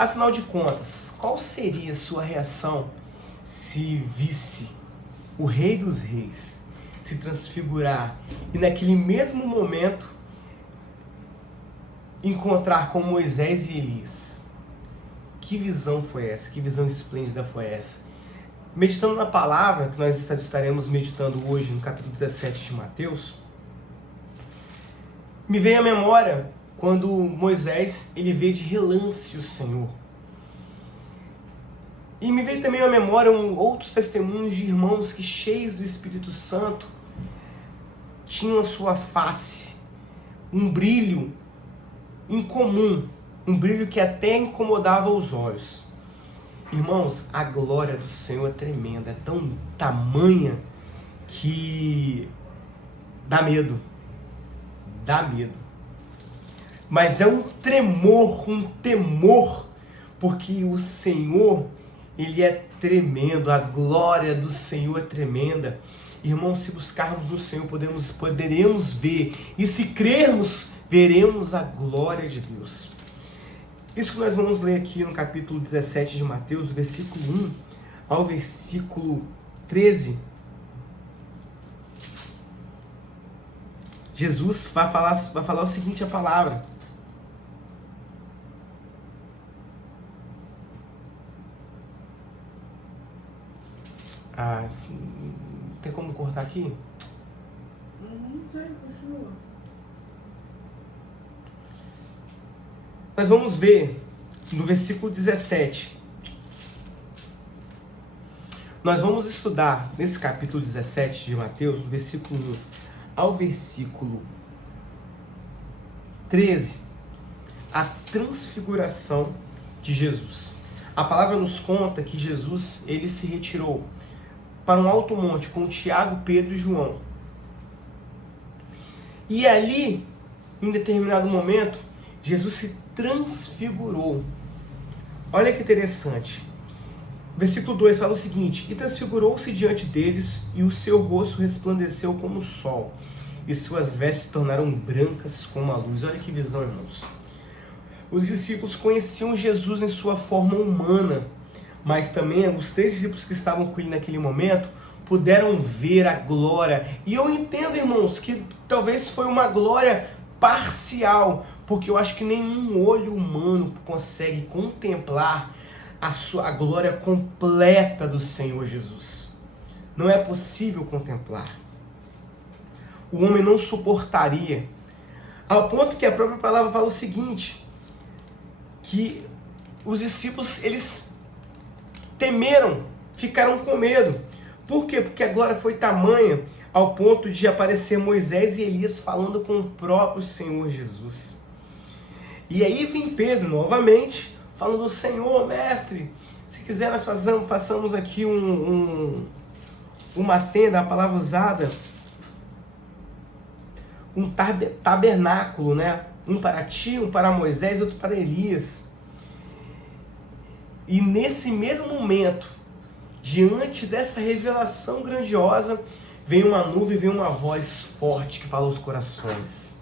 Afinal de contas, qual seria a sua reação se visse o Rei dos Reis se transfigurar e naquele mesmo momento encontrar com Moisés e Elias? Que visão foi essa? Que visão esplêndida foi essa? Meditando na palavra, que nós estaremos meditando hoje no capítulo 17 de Mateus, me veio à memória quando Moisés ele vê de relance o Senhor. E me veio também à memória outros testemunhos de irmãos que, cheios do Espírito Santo, tinham a sua face um brilho incomum, um brilho que até incomodava os olhos. Irmãos, a glória do Senhor é tremenda, é tão tamanha que dá medo. Dá medo. Mas é um tremor, um temor, porque o Senhor, Ele é tremendo, a glória do Senhor é tremenda. Irmãos, se buscarmos no Senhor, poderemos ver, e se crermos, veremos a glória de Deus. Isso que nós vamos ler aqui no capítulo 17 de Mateus, do versículo 1 ao versículo 13. Jesus vai falar o seguinte, a palavra. Tem como cortar aqui? Não tem, continua. Nós vamos ver no versículo 17. Nós vamos estudar nesse capítulo 17 de Mateus, do versículo 1 ao versículo 13, a transfiguração de Jesus. A palavra nos conta que Jesus ele se retirou para um alto monte com Tiago, Pedro e João. E ali, em determinado momento, Jesus se transfigurou. Olha que interessante. Versículo 2 fala o seguinte: e transfigurou-se diante deles, e o seu rosto resplandeceu como o sol, e suas vestes se tornaram brancas como a luz. Olha que visão, irmãos. Os discípulos conheciam Jesus em sua forma humana, mas também os 3 discípulos que estavam com ele naquele momento puderam ver a glória. E eu entendo, irmãos, que talvez foi uma glória parcial, porque eu acho que nenhum olho humano consegue contemplar a glória completa do Senhor Jesus. Não é possível contemplar. O homem não suportaria. Ao ponto que a própria palavra fala o seguinte, que os discípulos, eles temeram, ficaram com medo. Por quê? Porque a glória foi tamanha ao ponto de aparecer Moisés e Elias falando com o próprio Senhor Jesus. E aí vem Pedro novamente, falando: Senhor, mestre, se quiser nós façamos aqui uma tenda, a palavra usada, um tabernáculo, né? Um para ti, um para Moisés, outro para Elias. E nesse mesmo momento, diante dessa revelação grandiosa, vem uma nuvem, vem uma voz forte que fala aos corações: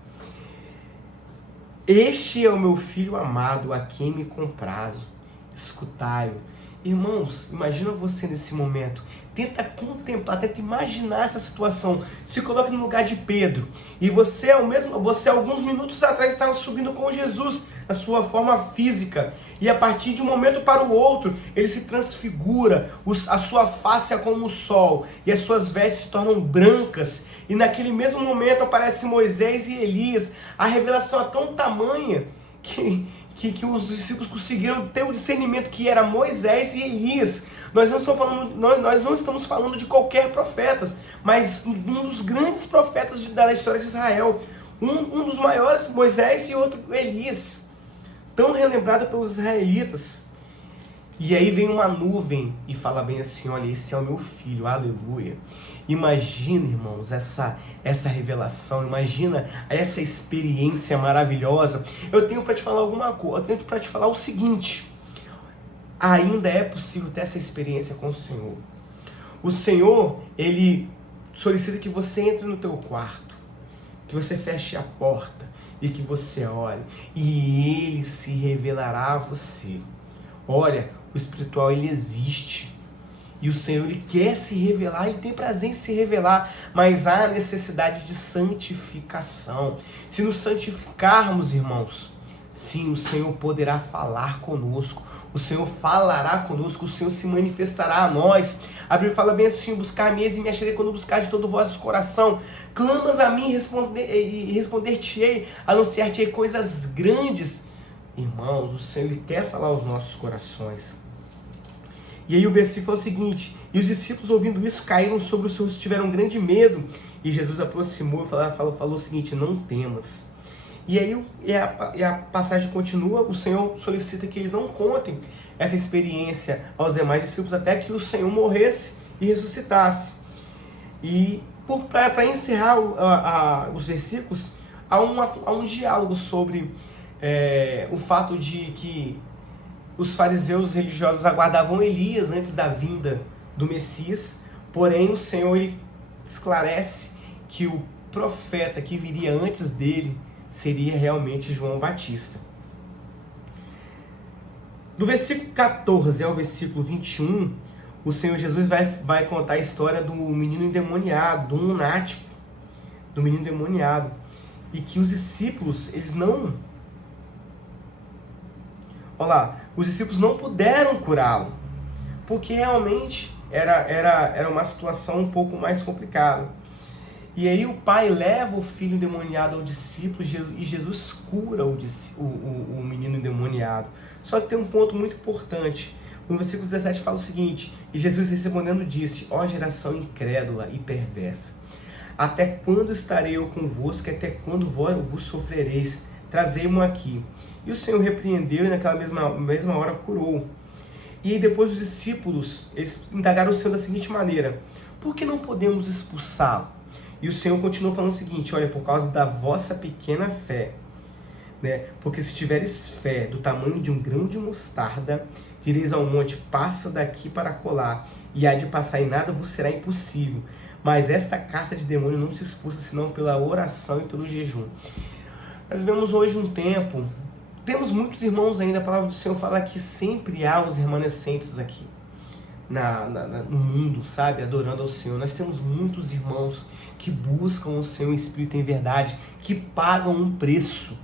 este é o meu filho amado, a quem me comprazo, escutai-o. Irmãos, imagina você nesse momento, tenta contemplar, tenta imaginar essa situação, se coloque no lugar de Pedro, e você alguns minutos atrás estava subindo com Jesus, na sua forma física, e a partir de um momento para o outro, ele se transfigura, a sua face é como o sol, e as suas vestes se tornam brancas, e naquele mesmo momento aparece Moisés e Elias. A revelação é tão tamanha que os discípulos conseguiram ter o discernimento que era Moisés e Elias. Nós não estamos falando de qualquer profeta, mas um dos grandes profetas da história de Israel. Um dos maiores, Moisés, e outro, Elias. Tão relembrado pelos israelitas. E aí vem uma nuvem e fala bem assim: olha, esse é o meu filho, aleluia. Imagina, irmãos, essa revelação, imagina essa experiência maravilhosa. Eu tenho para te falar alguma coisa, eu tenho para te falar o seguinte: ainda é possível ter essa experiência com o Senhor. O Senhor, Ele solicita que você entre no teu quarto, que você feche a porta e que você ore, e Ele se revelará a você. Olha, o espiritual ele existe. E o Senhor ele quer se revelar, ele tem prazer em se revelar, mas há necessidade de santificação. Se nos santificarmos, irmãos, sim, o Senhor poderá falar conosco. O Senhor falará conosco, o Senhor se manifestará a nós. A Bíblia fala bem assim: buscar-me e me acharei quando buscar de todo o vosso coração. Clamas a mim e responder-te-ei, anunciar-te-ei coisas grandes. Irmãos, o Senhor quer falar aos nossos corações. E aí o versículo é o seguinte: e os discípulos ouvindo isso caíram sobre os seus, tiveram grande medo. E Jesus aproximou e falou o seguinte: não temas. E aí a passagem continua, o Senhor solicita que eles não contem essa experiência aos demais discípulos até que o Senhor morresse e ressuscitasse. E para encerrar os versículos, há um diálogo sobre o fato de que os fariseus religiosos aguardavam Elias antes da vinda do Messias, porém o Senhor ele esclarece que o profeta que viria antes dele seria realmente João Batista. Do versículo 14 ao versículo 21, o Senhor Jesus vai contar a história do menino endemoniado, do lunático, do menino endemoniado, e que os discípulos, eles não... Olha lá, os discípulos não puderam curá-lo, porque realmente era uma situação um pouco mais complicada. E aí o pai leva o filho endemoniado ao discípulo e Jesus cura o menino endemoniado. Só que tem um ponto muito importante. No versículo 17 fala o seguinte: e Jesus respondendo disse: ó geração incrédula e perversa, até quando estarei eu convosco, até quando vos sofrereis? Trazei-mo aqui. E o Senhor repreendeu e naquela mesma hora curou. E aí depois os discípulos, eles indagaram o Senhor da seguinte maneira: por que não podemos expulsá-lo? E o Senhor continuou falando o seguinte: olha, por causa da vossa pequena fé, né? Porque se tiveres fé do tamanho de um grão de mostarda, direis ao monte: passa daqui para colar, e há de passar, e nada vos será impossível. Mas esta casta de demônio não se expulsa senão pela oração e pelo jejum. Nós vivemos hoje um tempo, temos muitos irmãos ainda, a palavra do Senhor fala que sempre há os remanescentes aqui no mundo, sabe, adorando ao Senhor. Nós temos muitos irmãos que buscam o Senhor em espírito e em verdade, que pagam um preço.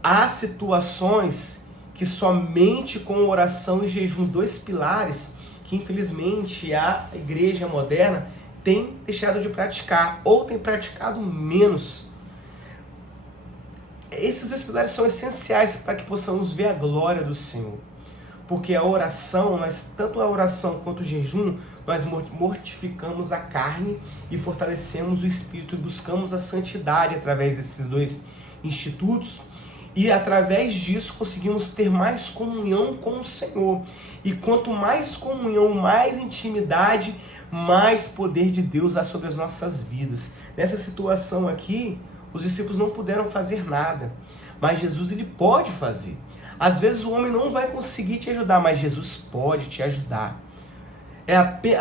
Há situações que somente com oração e jejum, dois pilares, que infelizmente a igreja moderna tem deixado de praticar, ou tem praticado menos. Esses dois pilares são essenciais para que possamos ver a glória do Senhor. Porque a oração, tanto a oração quanto o jejum, nós mortificamos a carne e fortalecemos o espírito e buscamos a santidade através desses dois institutos. E através disso conseguimos ter mais comunhão com o Senhor. E quanto mais comunhão, mais intimidade, mais poder de Deus há sobre as nossas vidas. Nessa situação aqui, os discípulos não puderam fazer nada, mas Jesus ele pode fazer. Às vezes o homem não vai conseguir te ajudar, mas Jesus pode te ajudar.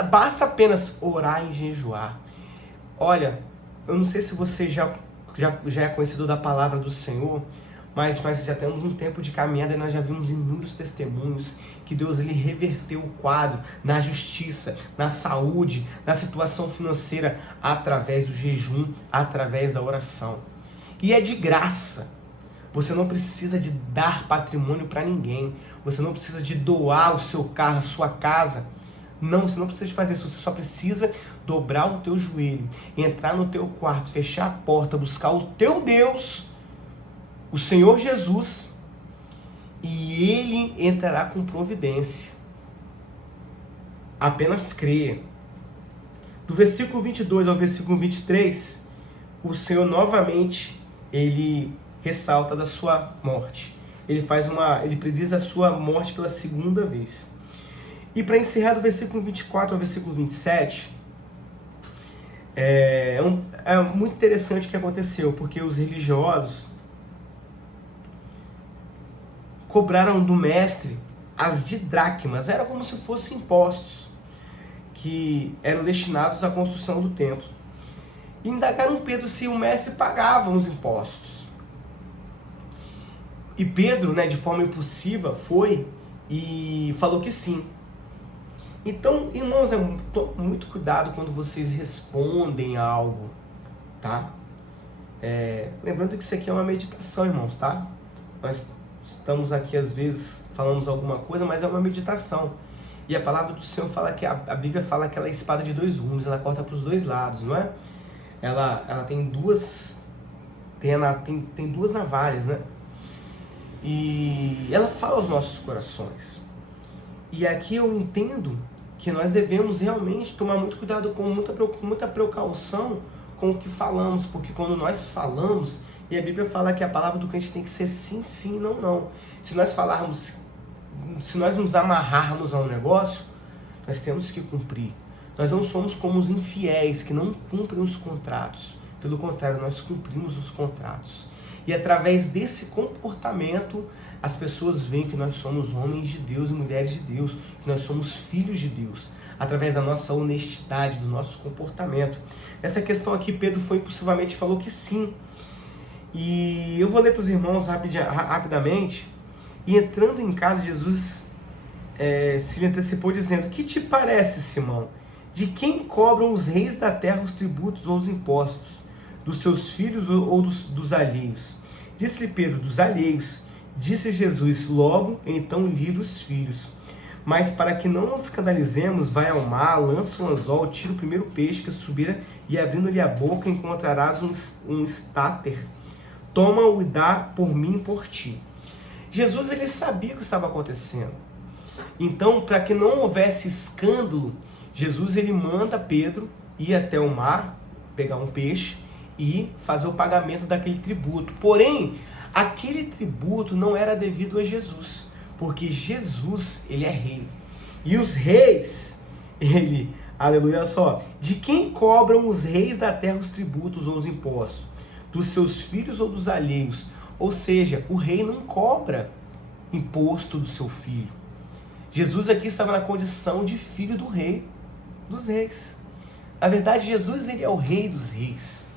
Basta apenas orar e jejuar. Olha, eu não sei se você já é conhecedor da palavra do Senhor, mas nós já temos um tempo de caminhada e nós já vimos inúmeros testemunhos que Deus ele reverteu o quadro na justiça, na saúde, na situação financeira, através do jejum, através da oração. E é de graça. Você não precisa de dar patrimônio para ninguém. Você não precisa de doar o seu carro, a sua casa. Não, você não precisa de fazer isso. Você só precisa dobrar o teu joelho, entrar no teu quarto, fechar a porta, buscar o teu Deus, o Senhor Jesus, e Ele entrará com providência. Apenas creia. Do versículo 22 ao versículo 23, o Senhor novamente, Ele ressalta da sua morte. Ele prediz a sua morte pela segunda vez. E para encerrar, do versículo 24 ao versículo 27, é muito interessante o que aconteceu, porque os religiosos cobraram do mestre as didracmas, era como se fossem impostos que eram destinados à construção do templo. E indagaram Pedro se o mestre pagava os impostos. E Pedro, de forma impulsiva, foi e falou que sim. Então, irmãos, muito cuidado quando vocês respondem a algo, tá? Lembrando que isso aqui é uma meditação, irmãos, tá? Nós estamos aqui, às vezes, falamos alguma coisa, mas é uma meditação. E a palavra do Senhor fala que, a Bíblia fala que ela é espada de dois gumes, ela corta para os dois lados, não é? Ela tem duas navalhas, né? E ela fala aos nossos corações. E aqui eu entendo que nós devemos realmente tomar muito cuidado, com muita precaução com o que falamos, porque quando nós falamos, e a Bíblia fala que a palavra do crente tem que ser sim, sim, não, não. Se nós nos amarrarmos a um negócio, nós temos que cumprir. Nós não somos como os infiéis que não cumprem os contratos. Pelo contrário, nós cumprimos os contratos. E através desse comportamento, as pessoas veem que nós somos homens de Deus e mulheres de Deus, que nós somos filhos de Deus, através da nossa honestidade, do nosso comportamento. Essa questão aqui, Pedro impulsivamente falou que sim. E eu vou ler para os irmãos rapidamente. E entrando em casa, Jesus se lhe antecipou dizendo: que te parece, Simão? De quem cobram os reis da terra os tributos ou os impostos? Dos seus filhos ou dos alheios? Disse-lhe Pedro: dos alheios. Disse Jesus: logo, então livre os filhos. Mas para que não nos escandalizemos, vai ao mar, lança um anzol, tira o primeiro peixe que subir, e abrindo-lhe a boca encontrarás um estáter. Toma-o e dá por mim e por ti. Jesus, ele sabia o que estava acontecendo. Então, para que não houvesse escândalo, Jesus, ele manda Pedro ir até o mar, pegar um peixe e fazer o pagamento daquele tributo. Porém, aquele tributo não era devido a Jesus, porque Jesus, ele é rei. E os reis, aleluia só, de quem cobram os reis da terra os tributos ou os impostos? Dos seus filhos ou dos alheios? Ou seja, o rei não cobra imposto do seu filho. Jesus aqui estava na condição de filho do rei, dos reis. Na verdade, Jesus, ele é o rei dos reis.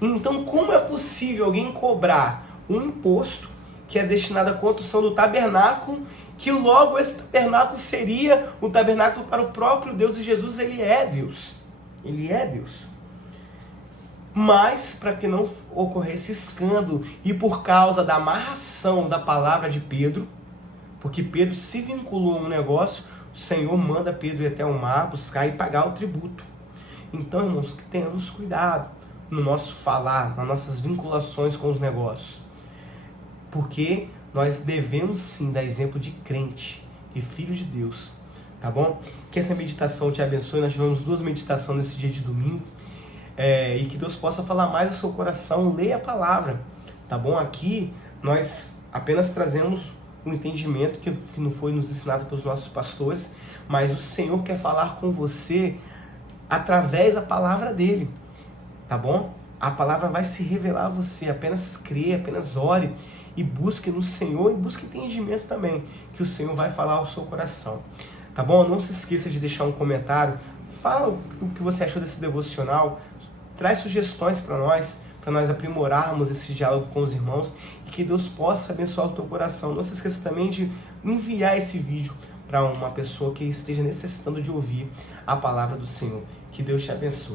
Então, como é possível alguém cobrar um imposto que é destinado à construção do tabernáculo, que logo esse tabernáculo seria um tabernáculo para o próprio Deus, e Jesus, ele é Deus. Ele é Deus. Mas, para que não ocorresse escândalo, e por causa da amarração da palavra de Pedro, porque Pedro se vinculou a um negócio, o Senhor manda Pedro ir até o mar, buscar e pagar o tributo. Então, irmãos, que tenhamos cuidado no nosso falar, nas nossas vinculações com os negócios. Porque nós devemos sim dar exemplo de crente, de filho de Deus, tá bom? Que essa meditação te abençoe. Nós tivemos 2 meditações nesse dia de domingo, e que Deus possa falar mais ao seu coração. Leia a palavra, tá bom? Aqui nós apenas trazemos o entendimento que não foi nos ensinado pelos nossos pastores, mas o Senhor quer falar com você através da palavra dele, tá bom? A palavra vai se revelar a você. Apenas creia, apenas ore e busque no Senhor, e busque entendimento também, que o Senhor vai falar ao seu coração, tá bom? Não se esqueça de deixar um comentário, fala o que você achou desse devocional, traz sugestões para nós aprimorarmos esse diálogo com os irmãos, e que Deus possa abençoar o teu coração. Não se esqueça também de enviar esse vídeo para uma pessoa que esteja necessitando de ouvir a palavra do Senhor. Que Deus te abençoe.